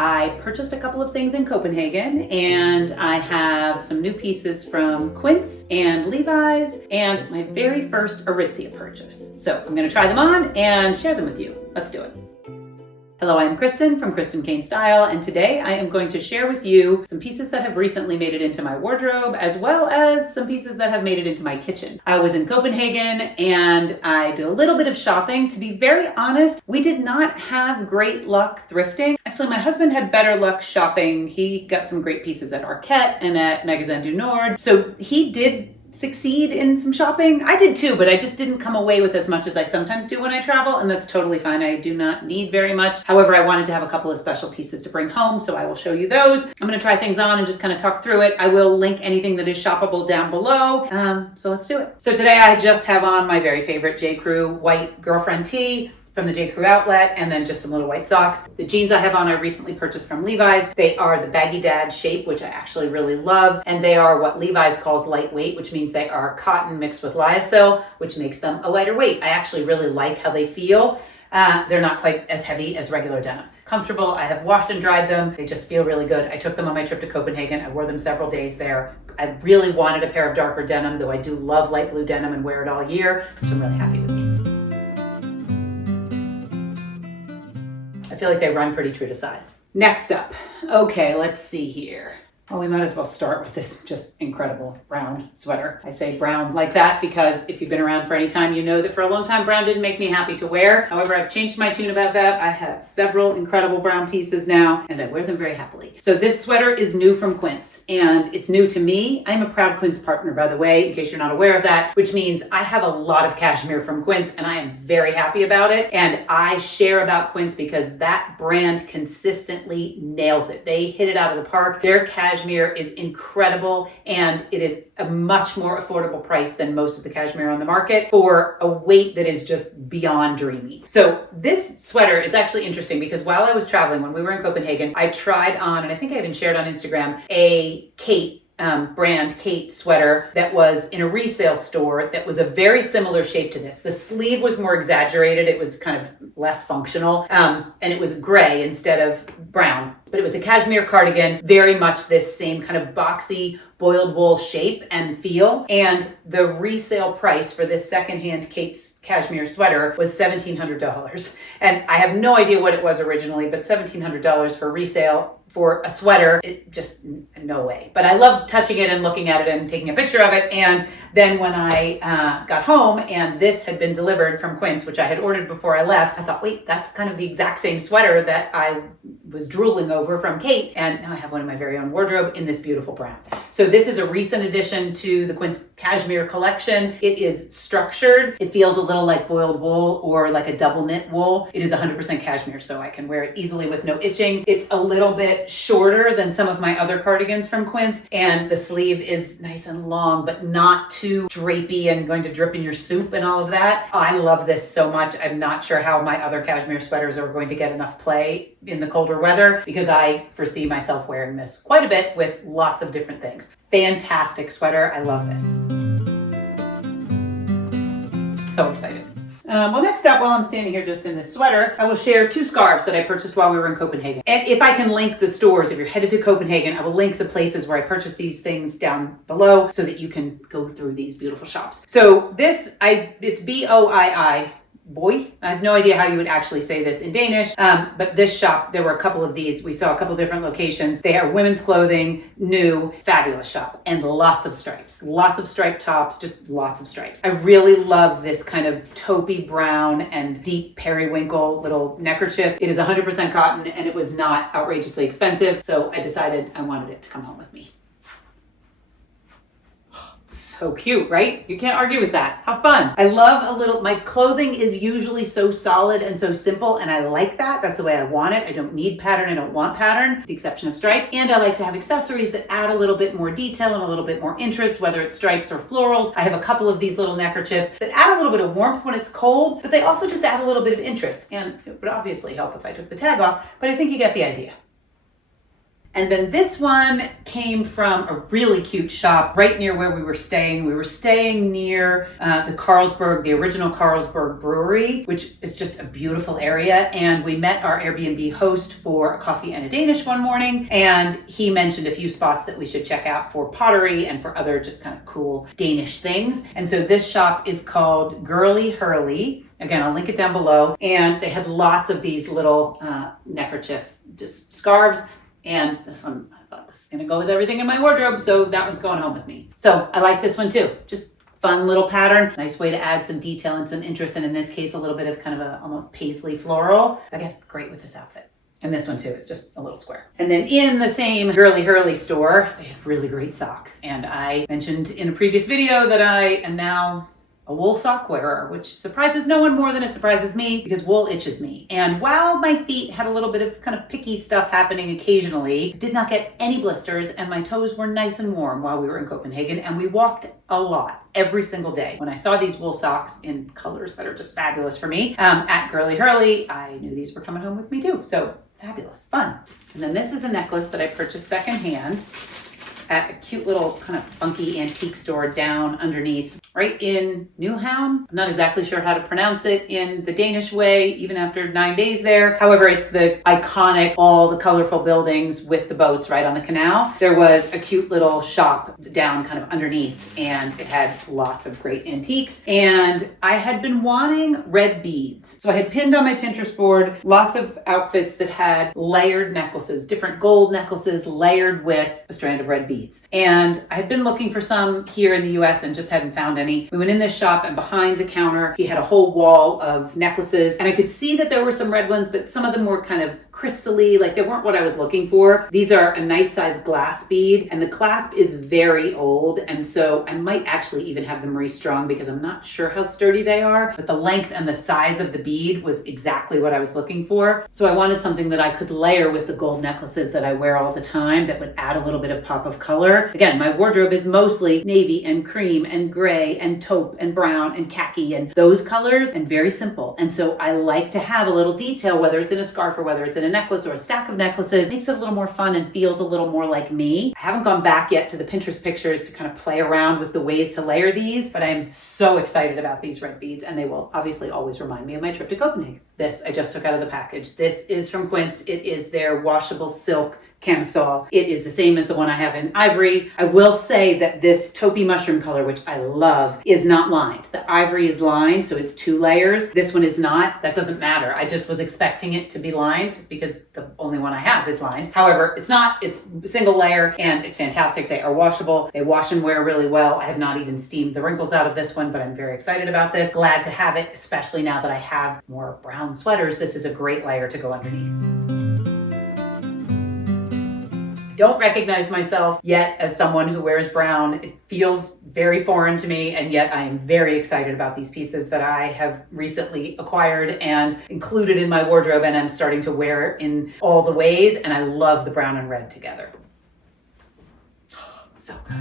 I purchased a couple of things in Copenhagen, and I have some new pieces from Quint and Levi's and my very first Aritzia purchase. So I'm gonna try them on and share them with you. Let's do it. Hello, I'm Kristen from Kristen Kane Style, and today I am going to share with you some pieces that have recently made it into my wardrobe, as well as some pieces that have made it into my kitchen. I was in Copenhagen and I did a little bit of shopping. To be very honest, we did not have great luck thrifting. Actually, my husband had better luck shopping. He got some great pieces at Arket and at Magasin du Nord. So he did succeed in some shopping. I did too, but I just didn't come away with as much as I sometimes do when I travel, and that's totally fine. I do not need very much. However, I wanted to have a couple of special pieces to bring home, so I will show you those. I'm going to try things on and just kind of talk through it. I will link anything that is shoppable down below. So let's do it. So today I just have on my very favorite J. Crew white girlfriend tee from the J. Crew outlet, and then just some little white socks. The jeans I have on I recently purchased from Levi's. They are the baggy dad shape, which I actually really love, and they are what Levi's calls lightweight, which means they are cotton mixed with lyocell, which makes them a lighter weight. I actually really like how they feel. They're not quite as heavy as regular denim. Comfortable. I have washed and dried them. They just feel really good. I took them on my trip to Copenhagen. I wore them several days there. I really wanted a pair of darker denim, though I do love light blue denim and wear it all year, so I'm really happy with these. I feel like they run pretty true to size. Next up, okay, let's see here. Well, we might as well start with this just incredible brown sweater. I say brown like that because if you've been around for any time, you know that for a long time, brown didn't make me happy to wear. However, I've changed my tune about that. I have several incredible brown pieces now, and I wear them very happily. So this sweater is new from Quint, and it's new to me. I'm a proud Quint partner, by the way, in case you're not aware of that, which means I have a lot of cashmere from Quint, and I am very happy about it. And I share about Quint because that brand consistently nails it. They hit it out of the park. Their cashmere is incredible, and it is a much more affordable price than most of the cashmere on the market for a weight that is just beyond dreamy. So this sweater is actually interesting because while I was traveling, when we were in Copenhagen, I tried on, and I think I even shared on Instagram, a Kate brand Kate sweater that was in a resale store that was a very similar shape to this. The sleeve was more exaggerated. It was kind of less functional, and it was gray instead of brown. But it was a cashmere cardigan, very much this same kind of boxy boiled wool shape and feel. And the resale price for this secondhand Kate's cashmere sweater was $1,700. And I have no idea what it was originally, but $1,700 for resale for a sweater, it just, no way. But I love touching it and looking at it and taking a picture of it. And then when I got home and this had been delivered from Quint, which I had ordered before I left, I thought, wait, that's kind of the exact same sweater that I was drooling over from Kate. And now I have one in my very own wardrobe in this beautiful brown. So this is a recent addition to the Quint cashmere collection. It is structured. It feels a little like boiled wool or like a double knit wool. It is 100% cashmere, so I can wear it easily with no itching. It's a little bit shorter than some of my other cardigans from Quint, and the sleeve is nice and long, but not too drapey and going to drip in your soup and all of that. I love this so much. I'm not sure how my other cashmere sweaters are going to get enough play in the colder weather because I foresee myself wearing this quite a bit with lots of different things. Fantastic sweater. I love this. So excited. Well, next up, while I'm standing here just in this sweater, I will share two scarves that I purchased while we were in Copenhagen. And if I can link the stores, if you're headed to Copenhagen, I will link the places where I purchased these things down below so that you can go through these beautiful shops. So this, it's B-O-I-I. Boy, I have no idea how you would actually say this in Danish, but this shop, there were a couple of these. We saw a couple different locations. They are women's clothing, new, fabulous shop, and lots of stripes. Lots of striped tops, just lots of stripes. I really love this kind of taupey brown and deep periwinkle little neckerchief. It is 100% cotton, and it was not outrageously expensive, so I decided I wanted it to come home with me. So cute, right? You can't argue with that. How fun. I love a little, my clothing is usually so solid and so simple, and I like that. That's the way I want it. I don't need pattern. I don't want pattern, with the exception of stripes. And I like to have accessories that add a little bit more detail and a little bit more interest, whether it's stripes or florals. I have a couple of these little neckerchiefs that add a little bit of warmth when it's cold, but they also just add a little bit of interest. And it would obviously help if I took the tag off, but I think you get the idea. And then this one came from a really cute shop right near where we were staying. We were staying near the Carlsberg, the original Carlsberg brewery, which is just a beautiful area. And we met our Airbnb host for a coffee and a Danish one morning. And he mentioned a few spots that we should check out for pottery and for other just kind of cool Danish things. And so this shop is called Girly Hurley. Again, I'll link it down below. And they had lots of these little neckerchief, just scarves. And this one, I thought this is going to go with everything in my wardrobe. So that one's going home with me. So I like this one too. Just fun little pattern. Nice way to add some detail and some interest. And in this case, a little bit of kind of a almost paisley floral. Again, great with this outfit. And this one too is just a little square. And then in the same Girly Hurley store, they have really great socks. And I mentioned in a previous video that I am now a wool sock wearer, which surprises no one more than it surprises me because wool itches me. And while my feet had a little bit of kind of picky stuff happening occasionally, I did not get any blisters and my toes were nice and warm while we were in Copenhagen, and we walked a lot every single day. When I saw these wool socks in colors that are just fabulous for me at Girly Hurley, I knew these were coming home with me too. So fabulous, fun. And then this is a necklace that I purchased secondhand at a cute little kind of funky antique store down underneath, right in Newhavn. I'm not exactly sure how to pronounce it in the Danish way, even after 9 days there. However, it's the iconic, all the colorful buildings with the boats right on the canal. There was a cute little shop down kind of underneath, and it had lots of great antiques. And I had been wanting red beads. So I had pinned on my Pinterest board lots of outfits that had layered necklaces, different gold necklaces layered with a strand of red beads. And I had been looking for some here in the US and just hadn't found any. We went in this shop, and behind the counter, he had a whole wall of necklaces, and I could see that there were some red ones, but some of them were kind of crystally, like they weren't what I was looking for. These are a nice size glass bead, and the clasp is very old, and so I might actually even have them restrung because I'm not sure how sturdy they are, but the length and the size of the bead was exactly what I was looking for. So I wanted something that I could layer with the gold necklaces that I wear all the time that would add a little bit of pop of color. Again, my wardrobe is mostly navy and cream and gray and taupe and brown and khaki and those colors, and very simple. And so I like to have a little detail, whether it's in a scarf or whether it's in a necklace or a stack of necklaces. It makes it a little more fun and feels a little more like me. I haven't gone back yet to the Pinterest pictures to kind of play around with the ways to layer these, but I am so excited about these red beads, and they will obviously always remind me of my trip to Copenhagen. This I just took out of the package. This is from Quint. It is their washable silk camisole. It is the same as the one I have in ivory. I will say that this taupey mushroom color, which I love, is not lined. The ivory is lined, so it's 2 layers. This one is not. That doesn't matter. I just was expecting it to be lined because the only one I have is lined. However, it's not. It's single layer, and it's fantastic. They are washable. They wash and wear really well. I have not even steamed the wrinkles out of this one, but I'm very excited about this. Glad to have it, especially now that I have more brown sweaters. This is a great layer to go underneath. Don't recognize myself yet as someone who wears brown. It feels very foreign to me, and yet I am very excited about these pieces that I have recently acquired and included in my wardrobe, and I'm starting to wear in all the ways, and I love the brown and red together. So good.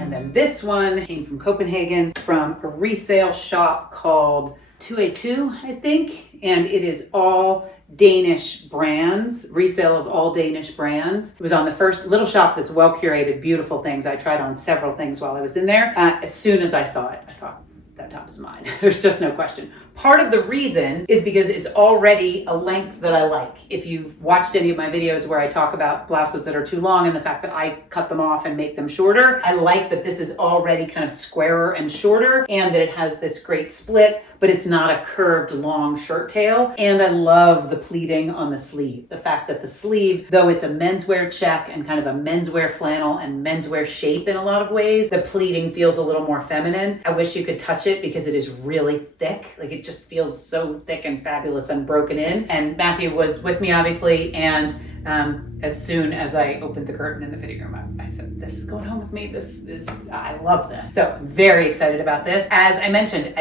And then this one came from Copenhagen from a resale shop called 2A2, I think, and it is all Danish brands, resale of all Danish brands. It was on the first little shop that's well curated, beautiful things. I tried on several things while I was in there. As soon as I saw it, I thought, that top is mine. There's just no question. Part of the reason is because it's already a length that I like. If you've watched any of my videos where I talk about blouses that are too long and the fact that I cut them off and make them shorter, I like that this is already kind of squarer and shorter, and that it has this great split, but it's not a curved long shirt tail. And I love the pleating on the sleeve. The fact that the sleeve, though it's a menswear check and kind of a menswear flannel and menswear shape in a lot of ways, the pleating feels a little more feminine. I wish you could touch it because it is really thick. Like, it just feels so thick and fabulous and broken in. And Matthew was with me, obviously, and as soon as I opened the curtain in the fitting room, I said, this is going home with me. I love this. So very excited about this. As I mentioned,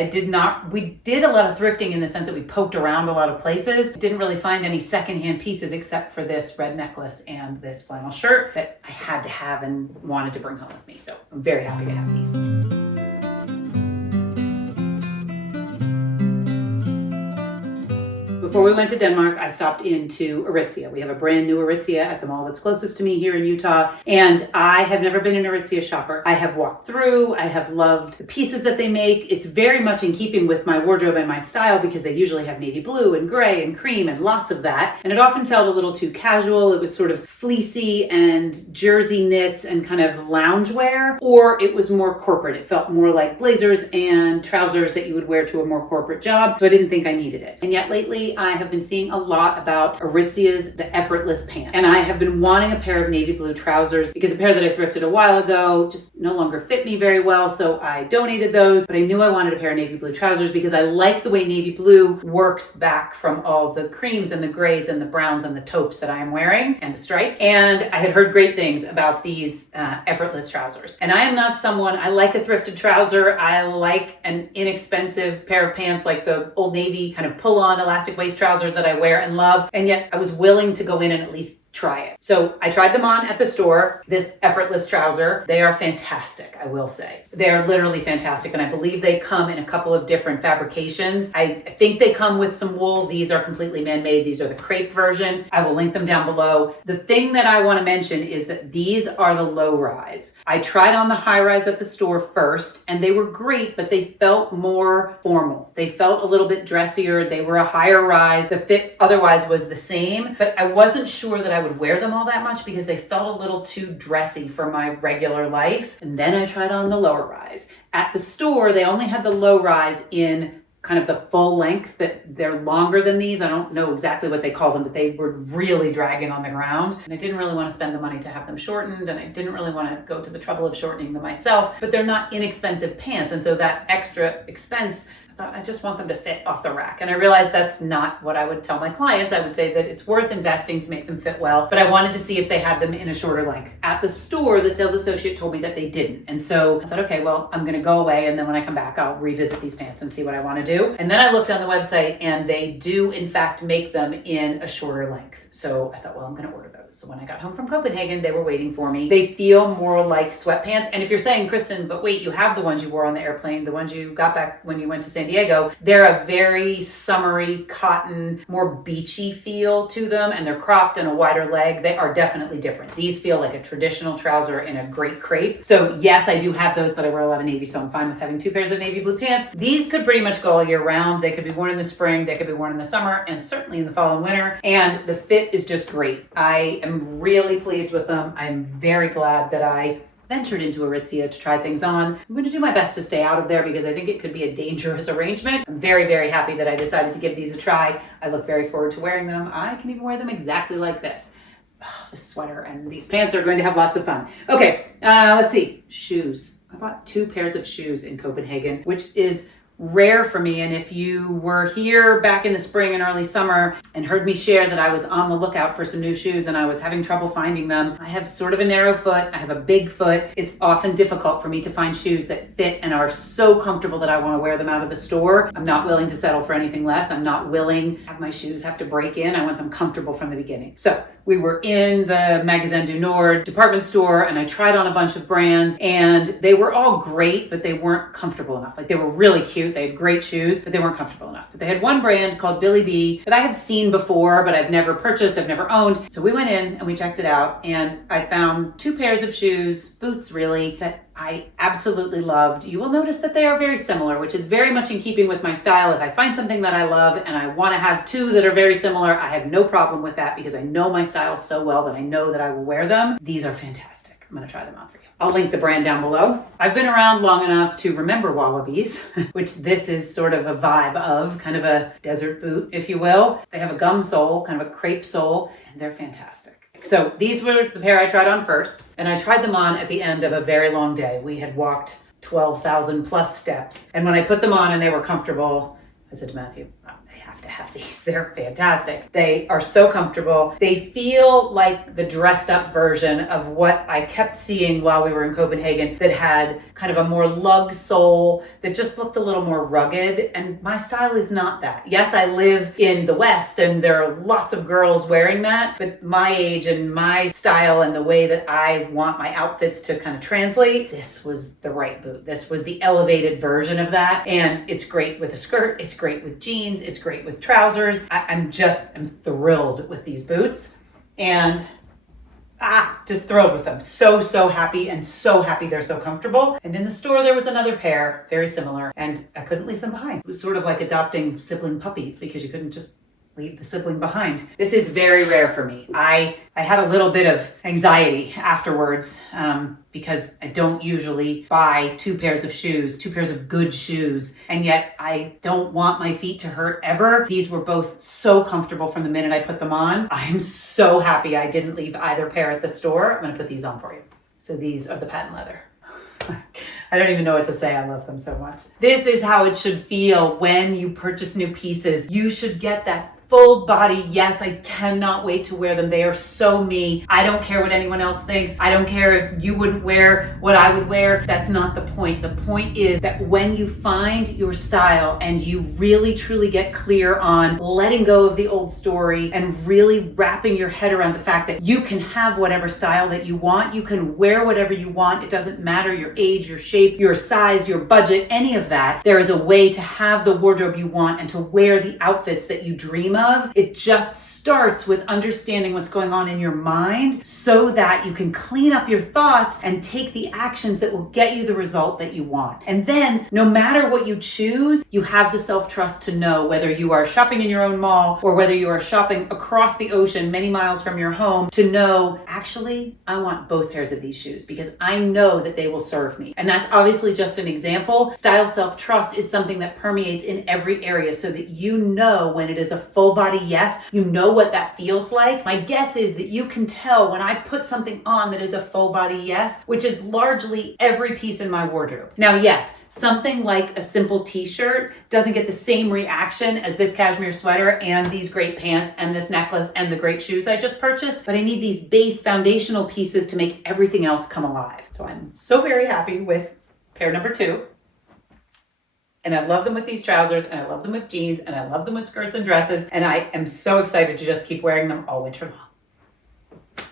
we did a lot of thrifting in the sense that we poked around a lot of places. Didn't really find any secondhand pieces except for this red necklace and this flannel shirt that I had to have and wanted to bring home with me. So I'm very happy to have these. Before we went to Denmark, I stopped into Aritzia. We have a brand new Aritzia at the mall that's closest to me here in Utah. And I have never been an Aritzia shopper. I have walked through, I have loved the pieces that they make. It's very much in keeping with my wardrobe and my style because they usually have navy blue and gray and cream and lots of that. And it often felt a little too casual. It was sort of fleecy and jersey knits and kind of loungewear, or it was more corporate. It felt more like blazers and trousers that you would wear to a more corporate job. So I didn't think I needed it. And yet lately I have been seeing a lot about Aritzia's The Effortless pant. And I have been wanting a pair of navy blue trousers because a pair that I thrifted a while ago just no longer fit me very well. So I donated those, but I knew I wanted a pair of navy blue trousers because I like the way navy blue works back from all the creams and the grays and the browns and the taupes that I am wearing and the stripes. And I had heard great things about these Effortless trousers. And I am not someone, I like a thrifted trouser. I like an inexpensive pair of pants like the Old Navy kind of pull-on elastic waist trousers that I wear and love. And yet I was willing to go in and at least try it. So I tried them on at the store, this Effortless trouser. They are fantastic, I will say. They are literally fantastic. And I believe they come in a couple of different fabrications. I think they come with some wool. These are completely man-made. These are the crepe version. I will link them down below. The thing that I want to mention is that these are the low rise. I tried on the high rise at the store first and they were great, but they felt more formal. They felt a little bit dressier. They were a higher rise. The fit otherwise was the same, but I wasn't sure that I would wear them all that much because they felt a little too dressy for my regular life. And then I tried on the lower rise. At the store, they only had the low rise in kind of the full length, that they're longer than these. I don't know exactly what they call them, but they were really dragging on the ground. And I didn't really want to spend the money to have them shortened, and I didn't really want to go to the trouble of shortening them myself, but they're not inexpensive pants. And so that extra expense, I just want them to fit off the rack. And I realized that's not what I would tell my clients. I would say that it's worth investing to make them fit well, but I wanted to see if they had them in a shorter length. At the store, the sales associate told me that they didn't. And so I thought, okay, well, I'm going to go away. And then when I come back, I'll revisit these pants and see what I want to do. And then I looked on the website and they do in fact make them in a shorter length. So I thought, well, I'm going to order those. So when I got home from Copenhagen, they were waiting for me. They feel more like sweatpants. And if you're saying, Kristen, but wait, you have the ones you wore on the airplane, the ones you got back when you went to San Diego, they're a very summery cotton, more beachy feel to them, and they're cropped and a wider leg. They are definitely different. These feel like a traditional trouser in a great crepe. So yes, I do have those, but I wear a lot of navy, so I'm fine with having two pairs of navy blue pants. These could pretty much go all year round. They could be worn in the spring, they could be worn in the summer, and certainly in the fall and winter. And the fit is just great. I am really pleased with them. I'm very glad that I ventured into Aritzia to try things on. I'm going to do my best to stay out of there because I think it could be a dangerous arrangement. I'm very, very happy that I decided to give these a try. I look very forward to wearing them. I can even wear them exactly like this. Oh, this sweater and these pants are going to have lots of fun. Okay, let's see. Shoes. I bought 2 pairs of shoes in Copenhagen, which is rare for me. And if you were here back in the spring and early summer and heard me share that I was on the lookout for some new shoes and I was having trouble finding them, I have sort of a narrow foot. I have a big foot. It's often difficult for me to find shoes that fit and are so comfortable that I want to wear them out of the store. I'm not willing to settle for anything less. I'm not willing to have my shoes have to break in. I want them comfortable from the beginning. So we were in the Magasin du Nord department store and I tried on a bunch of brands and they were all great, but they weren't comfortable enough. Like they were really cute. They had great shoes, but they weren't comfortable enough. But they had one brand called Billy B that I have seen before, but I've never purchased, I've never owned. So we went in and we checked it out and I found 2 pairs of shoes, boots really, that I absolutely loved. You will notice that they are very similar, which is very much in keeping with my style. If I find something that I love and I want to have 2 that are very similar, I have no problem with that because I know my style so well that I know that I will wear them. These are fantastic. I'm going to try them on for you. I'll link the brand down below. I've been around long enough to remember wallabies, which this is sort of a vibe of, kind of a desert boot, if you will. They have a gum sole, kind of a crepe sole, and they're fantastic. So these were the pair I tried on first, and I tried them on at the end of a very long day. We had walked 12,000 plus steps, and when I put them on and they were comfortable, I said to Matthew, oh, I have to have these. They're fantastic. They are so comfortable. They feel like the dressed up version of what I kept seeing while we were in Copenhagen that had kind of a more lug sole that just looked a little more rugged. And my style is not that. Yes, I live in the West and there are lots of girls wearing that, but my age and my style and the way that I want my outfits to kind of translate, this was the right boot. This was the elevated version of that. And it's great with a skirt. It's great with jeans. It's great with trousers. trousers. I'm thrilled with these boots, and just thrilled with them. So happy, and so happy they're so comfortable. And in the store, there was another pair, very similar, and I couldn't leave them behind. It was sort of like adopting sibling puppies, because you couldn't just leave the sibling behind. This is very rare for me. I had a little bit of anxiety afterwards because I don't usually buy two pairs of good shoes, and yet I don't want my feet to hurt ever. These were both so comfortable from the minute I put them on. I'm so happy I didn't leave either pair at the store. I'm gonna put these on for you. So these are the patent leather. I don't even know what to say. I love them so much. This is how it should feel when you purchase new pieces. You should get that full body. Yes, I cannot wait to wear them. They are so me. I don't care what anyone else thinks. I don't care if you wouldn't wear what I would wear. That's not the point. The point is that when you find your style and you really truly get clear on letting go of the old story and really wrapping your head around the fact that you can have whatever style that you want, you can wear whatever you want. It doesn't matter your age, your shape, your size, your budget, any of that. There is a way to have the wardrobe you want and to wear the outfits that you dream of. It just starts with understanding what's going on in your mind so that you can clean up your thoughts and take the actions that will get you the result that you want. And then no matter what you choose, you have the self-trust to know whether you are shopping in your own mall or whether you are shopping across the ocean many miles from your home, to know, actually, I want both pairs of these shoes because I know that they will serve me. And that's obviously just an example. Style self-trust is something that permeates in every area so that you know when it is a full body yes, you know what that feels like. My guess is that you can tell when I put something on that is a full body yes, which is largely every piece in my wardrobe. Now, yes, something like a simple t-shirt doesn't get the same reaction as this cashmere sweater and these great pants and this necklace and the great shoes I just purchased, but I need these base foundational pieces to make everything else come alive. So I'm so very happy with pair number 2. And I love them with these trousers, and I love them with jeans, and I love them with skirts and dresses, and I am so excited to just keep wearing them all winter long.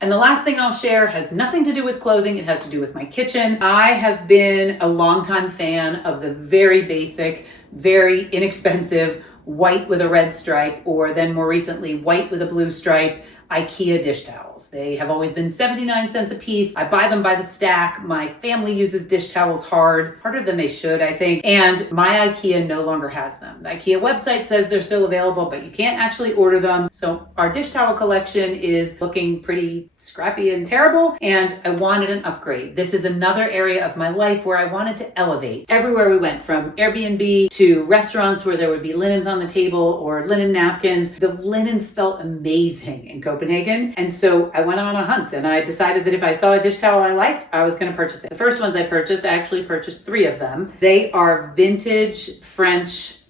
And the last thing I'll share has nothing to do with clothing. It has to do with my kitchen. I have been a longtime fan of the very basic, very inexpensive white with a red stripe, or then more recently, white with a blue stripe IKEA dish towels. They have always been 79 cents a piece. I buy them by the stack. My family uses dish towels harder than they should, I think. And my IKEA no longer has them. The IKEA website says they're still available, but you can't actually order them. So our dish towel collection is looking pretty scrappy and terrible, and I wanted an upgrade. This is another area of my life where I wanted to elevate. Everywhere we went, from Airbnb to restaurants where there would be linens on the table or linen napkins, the linens felt amazing in Copenhagen. And so I went on a hunt, and I decided that if I saw a dish towel I liked, I was going to purchase it. The first ones I actually purchased 3 of them. They are vintage French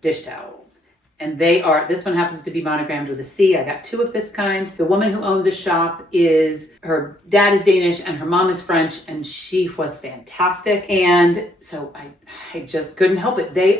dish towels. And this one happens to be monogrammed with a C. I got 2 of this kind. The woman who owned the shop her dad is Danish and her mom is French, and she was fantastic. And so I just couldn't help it. They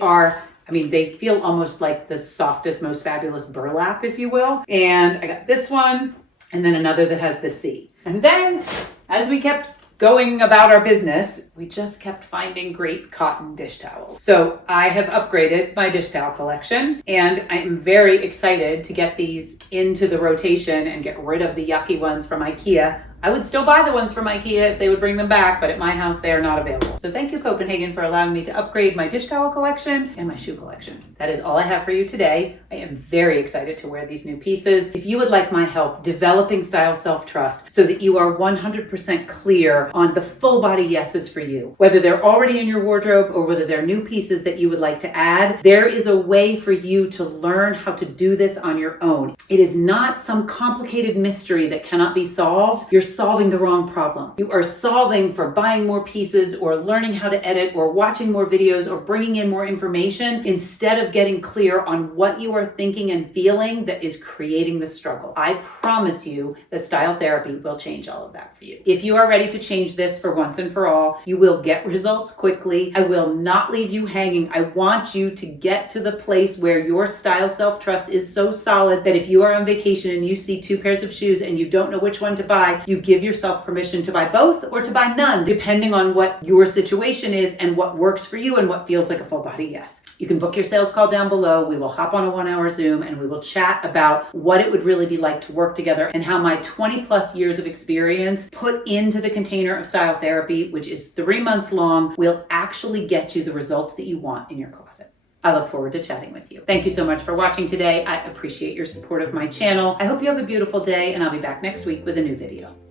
feel almost like the softest, most fabulous burlap, if you will. And I got this one, and then another that has the C. And then, as we kept going about our business, we just kept finding great cotton dish towels. So I have upgraded my dish towel collection, and I am very excited to get these into the rotation and get rid of the yucky ones from IKEA. I would still buy the ones from IKEA if they would bring them back, but at my house, they are not available. So thank you, Copenhagen, for allowing me to upgrade my dish towel collection and my shoe collection. That is all I have for you today. I am very excited to wear these new pieces. If you would like my help developing style self-trust so that you are 100% clear on the full body yeses for you, whether they're already in your wardrobe or whether they're new pieces that you would like to add, there is a way for you to learn how to do this on your own. It is not some complicated mystery that cannot be solved. You're solving the wrong problem. You are solving for buying more pieces or learning how to edit or watching more videos or bringing in more information instead of getting clear on what you are thinking and feeling that is creating the struggle. I promise you that style therapy will change all of that for you. If you are ready to change this for once and for all, you will get results quickly. I will not leave you hanging. I want you to get to the place where your style self-trust is so solid that if you are on vacation and you see 2 pairs of shoes and you don't know which one to buy, you you give yourself permission to buy both or to buy none, depending on what your situation is and what works for you and what feels like a full body yes. You can book your sales call down below. We will hop on a 1-hour Zoom and we will chat about what it would really be like to work together and how my 20 plus years of experience put into the container of style therapy, which is 3 months long, will actually get you the results that you want in your closet. I look forward to chatting with you. Thank you so much for watching today. I appreciate your support of my channel. I hope you have a beautiful day, and I'll be back next week with a new video.